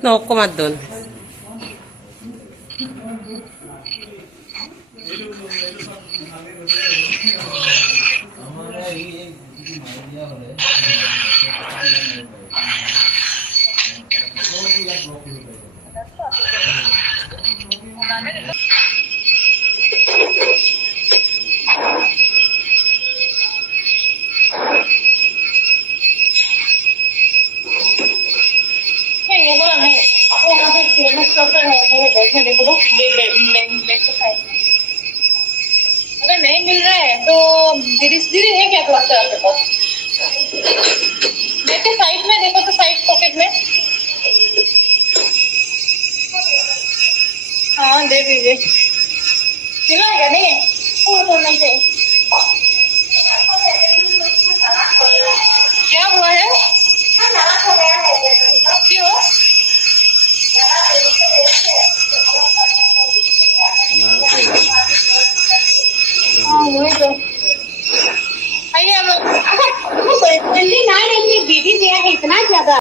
Nakukumat doon. ये बोला नहीं, वो यहाँ पे फेमस डॉक्टर है, मेरे बैग में देखो तो बैग के साइड में। अगर नहीं मिल रहा है तो दीदी दीदी है क्या डॉक्टर आपके पास? देखते साइड में देखो तो साइड पॉकेट में। हाँ दे दीजिए। मिला है क्या? नहीं है वो तो नहीं चाहिए। क्या हुआ है? क्यों? हाँ वही तो आइए हम लोग। दीदी दिया है इतना ज्यादा।